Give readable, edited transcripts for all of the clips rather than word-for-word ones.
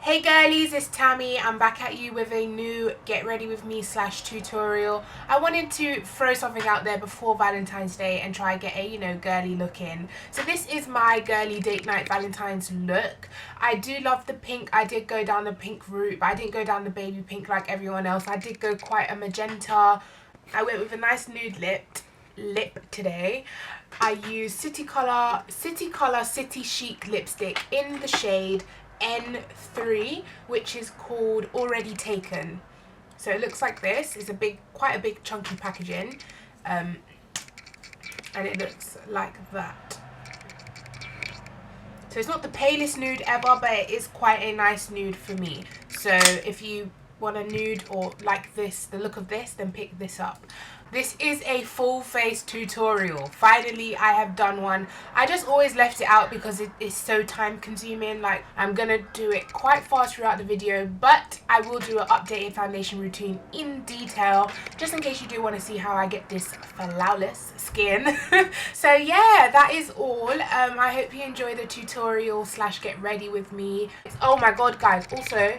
Hey girlies, it's Tammy. I'm back at you with a new get ready with me / tutorial. I wanted to throw something out there before Valentine's Day and try and get a, girly look in. So this is my girly date night Valentine's look. I do love the pink. I did go down the pink route, but I didn't go down the baby pink like everyone else. I did go quite a magenta. I went with a nice nude lip today. I used City Color City Chic lipstick in the shade N3, which is called Already Taken. So it looks like this. It's quite a big chunky packaging, and it looks like that. So it's not the palest nude ever, but it is quite a nice nude for me. So if you want a nude or like this, the look of this, then pick this up. This is a full face tutorial. Finally, I have done one. I just always left it out because it is so time consuming. Like, I'm gonna do it quite fast throughout the video, but I will do an updated foundation routine in detail, just in case you do want to see how I get this flawless skin. So yeah, that is all. I hope you enjoy the tutorial / get ready with me. Oh my god, guys, also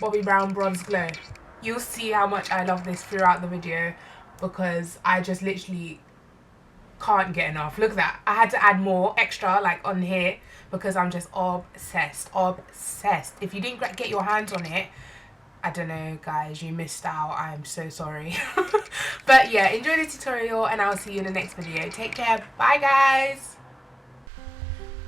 Bobbi Brown Bronze Glow. You'll see how much I love this throughout the video because I just literally can't get enough. Look at that. I had to add more extra like on here because I'm just obsessed. If you didn't get your hands on it, I don't know guys, you missed out. I'm so sorry. But yeah, enjoy the tutorial and I'll see you in the next video. Take care. Bye guys.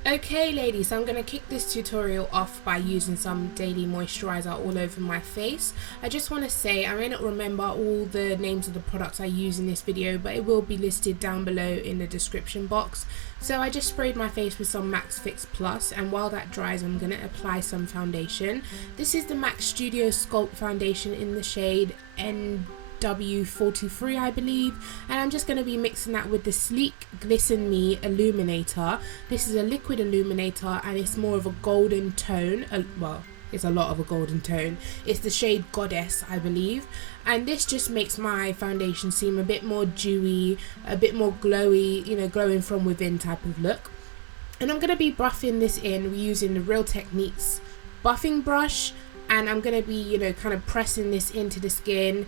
Okay ladies, so I'm going to kick this tutorial off by using some daily moisturiser all over my face. I just want to say, I may not remember all the names of the products I use in this video, but it will be listed down below in the description box. So I just sprayed my face with some Max Fix Plus, and while that dries I'm going to apply some foundation. This is the MAC Studio Sculpt foundation in the shade NW43 I believe, and I'm just going to be mixing that with the Sleek Glisten Me Illuminator. This is a liquid illuminator and it's more of a golden tone, well, it's a lot of a golden tone. It's the shade Goddess I believe, and this just makes my foundation seem a bit more dewy, a bit more glowy, glowing from within type of look. And I'm going to be buffing this in using the Real Techniques buffing brush, and I'm going to be kind of pressing this into the skin.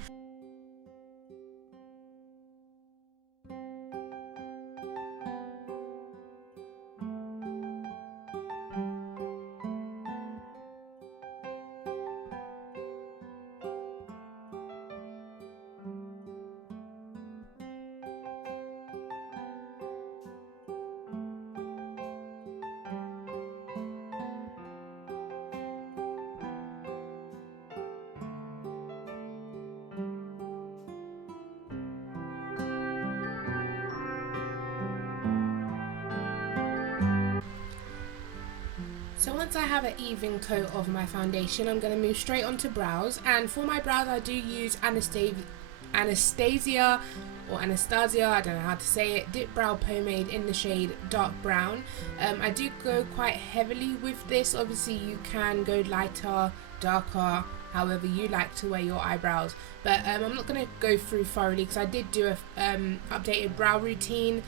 So once I have an even coat of my foundation, I'm going to move straight onto brows, and for my brows I do use Anastasia, I don't know how to say it, Dip Brow Pomade in the shade Dark Brown. I do go quite heavily with this. Obviously you can go lighter, darker, however you like to wear your eyebrows, but I'm not going to go through thoroughly because I did do a updated brow routine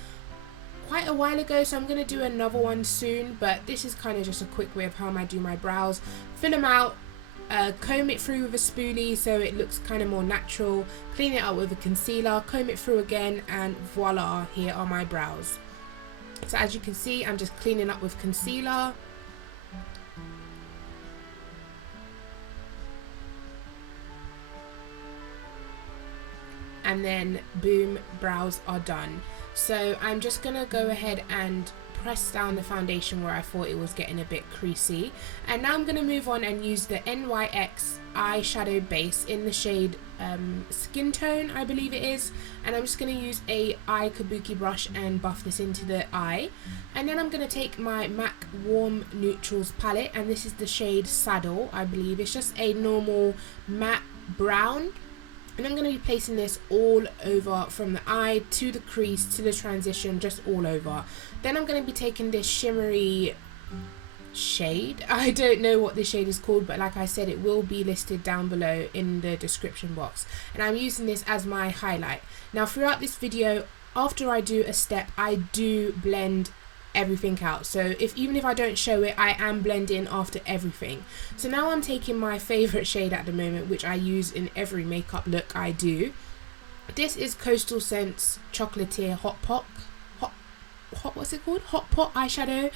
quite a while ago, so I'm going to do another one soon, but this is kind of just a quick way of how I do my brows. Fill them out, comb it through with a spoolie so it looks kind of more natural, clean it up with a concealer, comb it through again, and voila, here are my brows. So as you can see, I'm just cleaning up with concealer. And then boom, brows are done. So I'm just gonna go ahead and press down the foundation where I thought it was getting a bit creasy, and now I'm gonna move on and use the NYX eyeshadow base in the shade Skintone I believe it is, and I'm just gonna use a eye kabuki brush and buff this into the eye. And then I'm gonna take my MAC Warm Neutrals palette, and this is the shade Saddle I believe. It's just a normal matte brown, And I'm going to be placing this all over, from the eye to the crease to the transition, just all over. Then I'm going to be taking this shimmery shade. I don't know what this shade is called, but like I said, it will be listed down below in the description box. And I'm using this as my highlight. Now throughout this video, after I do a step, I do blend everything out. So even if I don't show it, I am blending after everything. So now I'm taking my favorite shade at the moment, which I use in every makeup look I do. This is Coastal Scents Choclatier what's it called? Hot Pot eyeshadow.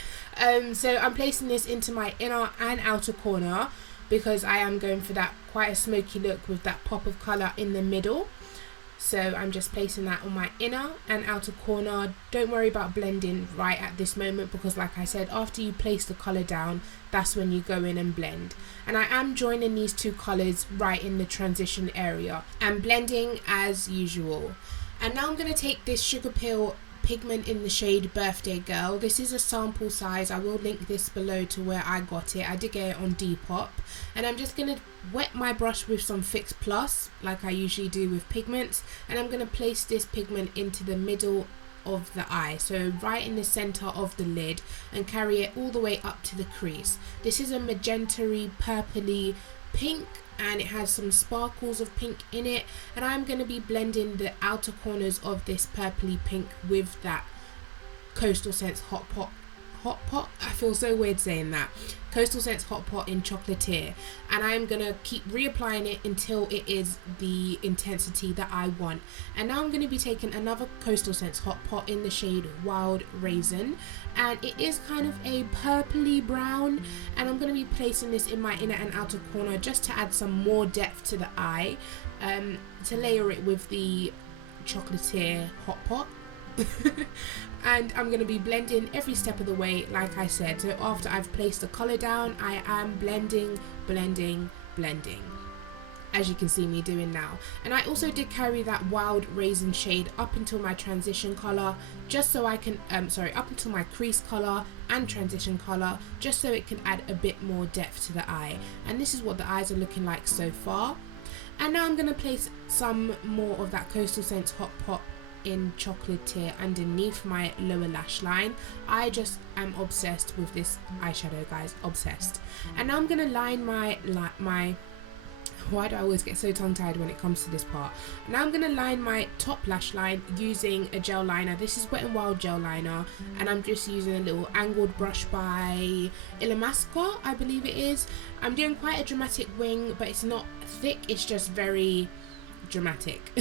So I'm placing this into my inner and outer corner because I am going for that quite a smoky look with that pop of colour in the middle. So I'm just placing that on my inner and outer corner. Don't worry about blending right at this moment because like I said, after you place the colour down, that's when you go in and blend. And I am joining these two colours right in the transition area and blending as usual. And now I'm going to take this Sugarpill pigment in the shade Birthday Girl. This is a sample size. I will link this below to where I got it. I did get it on Depop. And I'm just going to wet my brush with some Fix Plus like I usually do with pigments, and I'm going to place this pigment into the middle of the eye, so right in the center of the lid, and carry it all the way up to the crease. This is a magenta-y purpley pink and it has some sparkles of pink in it, and I'm going to be blending the outer corners of this purpley pink with that Coastal Scents Hot Pot. I feel so weird saying that. Coastal Scents Hot Pot in Choclatier, and I'm gonna keep reapplying it until it is the intensity that I want. And now I'm gonna be taking another Coastal Scents Hot Pot in the shade Wild Raisin, and it is kind of a purpley brown, and I'm gonna be placing this in my inner and outer corner just to add some more depth to the eye, to layer it with the Choclatier Hot Pot. And I'm going to be blending every step of the way like I said. So after I've placed the colour down, I am blending as you can see me doing now. And I also did carry that Wild Raisin shade up until my transition colour, just so I can up until my crease colour and transition colour, just so it can add a bit more depth to the eye. And this is what the eyes are looking like so far. And now I'm going to place some more of that Coastal Scents Hot Pot in Choclatier underneath my lower lash line. I just am obsessed with this eyeshadow, guys, obsessed. And now I'm gonna line my why do I always get so tongue-tied when it comes to this part? Now I'm gonna line my top lash line using a gel liner. This is Wet n Wild gel liner, and I'm just using a little angled brush by Illamasqua, I believe it is. I'm doing quite a dramatic wing, but it's not thick, it's just very dramatic.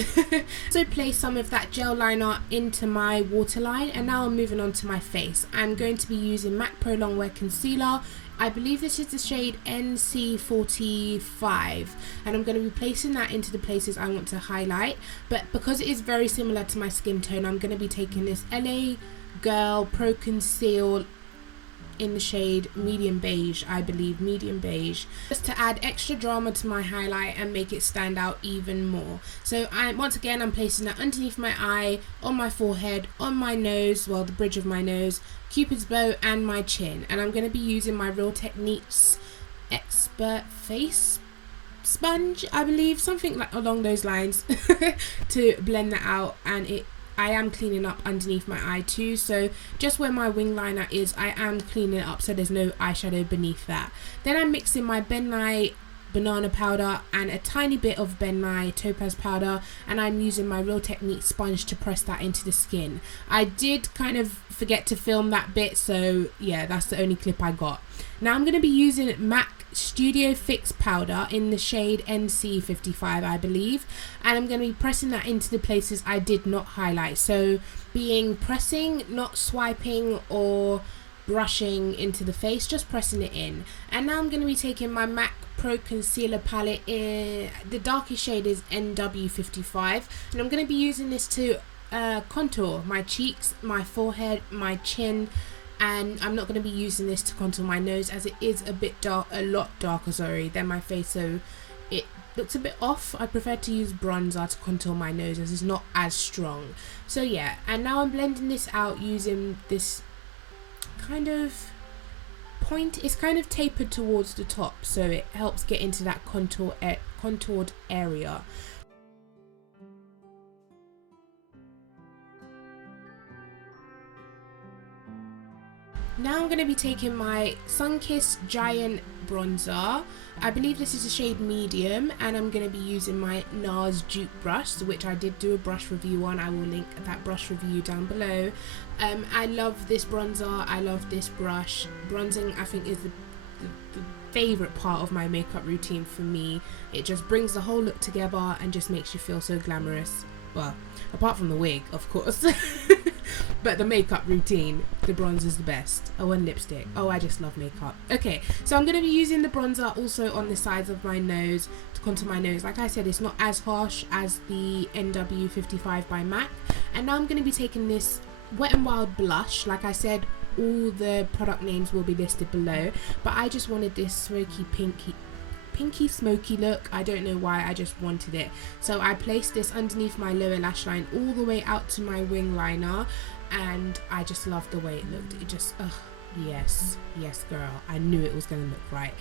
So place some of that gel liner into my waterline, and now I'm moving on to my face. I'm going to be using MAC Prolongwear concealer. I believe this is the shade NC45, and I'm going to be placing that into the places I want to highlight, but because it is very similar to my skin tone, I'm going to be taking this LA Girl Pro Conceal in the shade medium beige, I believe, medium beige, just to add extra drama to my highlight and make it stand out even more. So once again I'm placing that underneath my eye, on my forehead, on my nose, well, the bridge of my nose, Cupid's bow, and my chin. And I'm going to be using my Real Techniques Expert Face Sponge, I believe, something like along those lines, to blend that out. And I am cleaning up underneath my eye too, so just where my wing liner is, I am cleaning it up so there's no eyeshadow beneath that. Then I'm mixing my Ben Nye banana powder and a tiny bit of Ben Nye topaz powder, and I'm using my Real Techniques sponge to press that into the skin. I did kind of forget to film that bit, so yeah, that's the only clip I got. Now I'm going to be using MAC Studio Fix powder in the shade NC55, I believe, and I'm going to be pressing that into the places I did not highlight. So being pressing, not swiping or brushing into the face, just pressing it in. And now I'm going to be taking my MAC Pro Concealer palette in the darkest shade is NW55, and I'm going to be using this to contour my cheeks, my forehead, my chin. And I'm not going to be using this to contour my nose, as it is a lot darker than my face, so it looks a bit off. I prefer to use bronzer to contour my nose as it's not as strong. So yeah, and now I'm blending this out using this kind of point. It's kind of tapered towards the top, so it helps get into that contoured area. Now I'm going to be taking my Sunkissed Giant Bronzer. I believe this is a shade medium, and I'm going to be using my NARS dupe brush, which I did do a brush review on. I will link that brush review down below. I love this bronzer, I love this brush. Bronzing, I think, is the favourite part of my makeup routine for me. It just brings the whole look together and just makes you feel so glamorous. Well, apart from the wig, of course. But the makeup routine, the bronzer is the best. Oh, and lipstick. Oh, I just love makeup. Okay, so I'm going to be using the bronzer also on the sides of my nose to contour my nose. Like I said, it's not as harsh as the NW55 by MAC. And now I'm going to be taking this Wet n Wild blush. Like I said, all the product names will be listed below. But I just wanted this smoky pinky smoky look. I don't know why, I just wanted it. So I placed this underneath my lower lash line all the way out to my wing liner, and I just loved the way it looked. It just, yes girl, I knew it was gonna look right.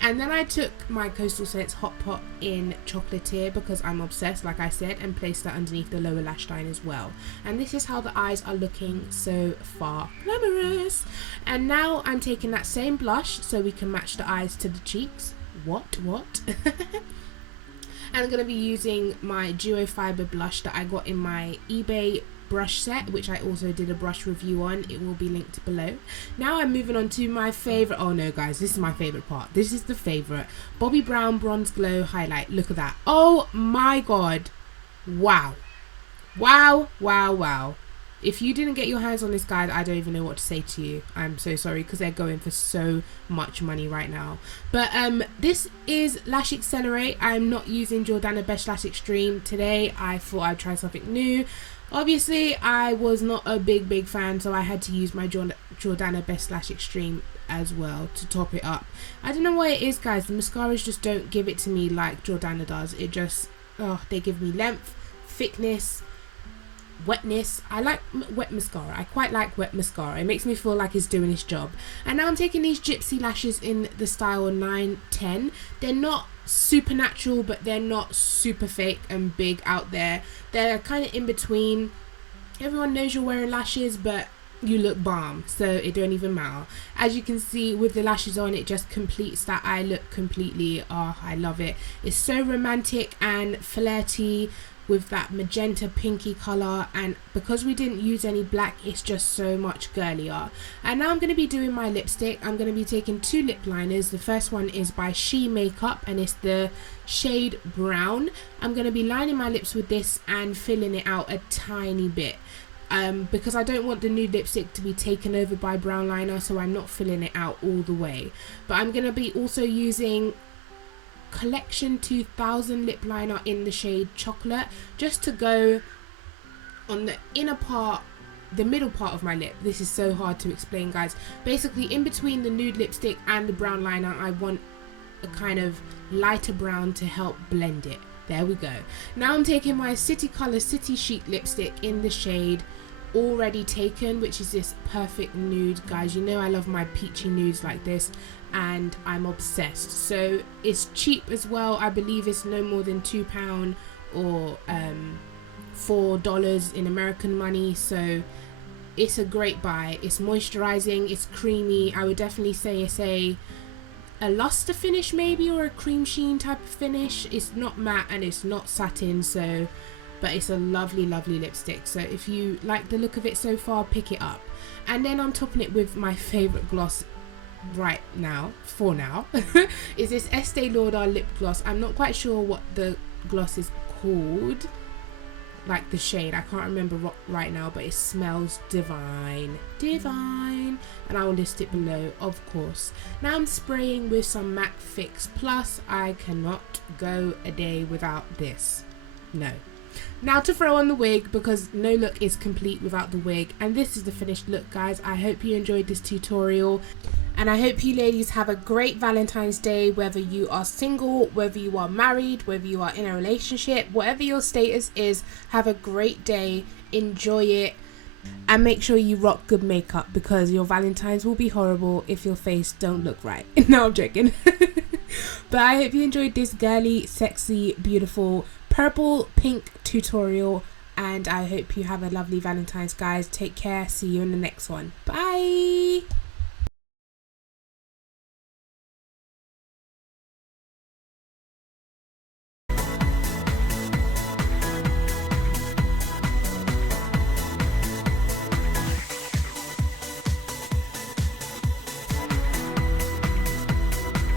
And then I took my Coastal Scents hotpot in Choclatier, because I'm obsessed, like I said, and placed that underneath the lower lash line as well. And this is how the eyes are looking so far. Glamorous. And now I'm taking that same blush so we can match the eyes to the cheeks. What? And I'm going to be using my Duo Fiber blush that I got in my eBay brush set, which I also did a brush review on. It will be linked below. Now I'm moving on to my favorite. Oh no guys, this is my favorite part. This is the favorite Bobbi Brown Bronze Glow highlight. Look at that. Oh my god, wow. If you didn't get your hands on this, guys, I don't even know what to say to you. I'm so sorry, because they're going for so much money right now. But this is Lash Accelerate. I'm not using Jordana Best Lash Extreme today. I thought I'd try something new. Obviously, I was not a big fan, so I had to use my Jordana Best Lash Extreme as well to top it up. I don't know why it is, guys. The mascaras just don't give it to me like Jordana does. It just, they give me length, thickness, wetness. I like wet mascara. I quite like wet mascara. It makes me feel like it's doing its job. And now I'm taking these gypsy lashes in the style 910. They're not super natural, but they're not super fake and big out there. They're kind of in between. Everyone knows you're wearing lashes, but you look bomb, so it don't even matter. As you can see with the lashes on, it just completes that eye look completely. Oh, I love it. It's so romantic and flirty with that magenta pinky color, and because we didn't use any black, it's just so much girlier. And now I'm going to be doing my lipstick. I'm going to be taking two lip liners. The first one is by She Makeup, and it's the shade Brown. I'm going to be lining my lips with this and filling it out a tiny bit, because I don't want the nude lipstick to be taken over by brown liner, so I'm not filling it out all the way. But I'm going to be also using Collection 2000 lip liner in the shade Chocolate, just to go on the inner part, the middle part of my lip. This is so hard to explain, guys. Basically, in between the nude lipstick and the brown liner, I want a kind of lighter brown to help blend it. There we go. Now I'm taking my City Color City Chic lipstick in the shade Already Taken, which is this perfect nude. Guys, you know I love my peachy nudes like this, and I'm obsessed. So it's cheap as well. I believe it's no more than £2 or $4 in American money, so it's a great buy. It's moisturizing, it's creamy. I would definitely say it's a luster finish maybe, or a cream sheen type of finish. It's not matte and it's not satin, so but it's a lovely lipstick. So if you like the look of it so far, pick it up. And then I'm topping it with my favorite gloss right now, for now, is this Estee Lauder lip gloss. I'm not quite sure what the gloss is called, like the shade, I can't remember right now, but it smells divine, and I will list it below, of course. Now I'm spraying with some MAC Fix Plus. I cannot go a day without this. No. Now to throw on the wig, because no look is complete without the wig, and this is the finished look, guys. I hope you enjoyed this tutorial, and I hope you ladies have a great Valentine's Day, whether you are single, whether you are married, whether you are in a relationship, whatever your status is. Have a great day, enjoy it, and make sure you rock good makeup, because your Valentine's will be horrible if your face don't look right. No, I'm joking. But I hope you enjoyed this girly, sexy, beautiful purple pink tutorial. and I hope you have a lovely Valentine's, guys. Take care. See you in the next one. Bye.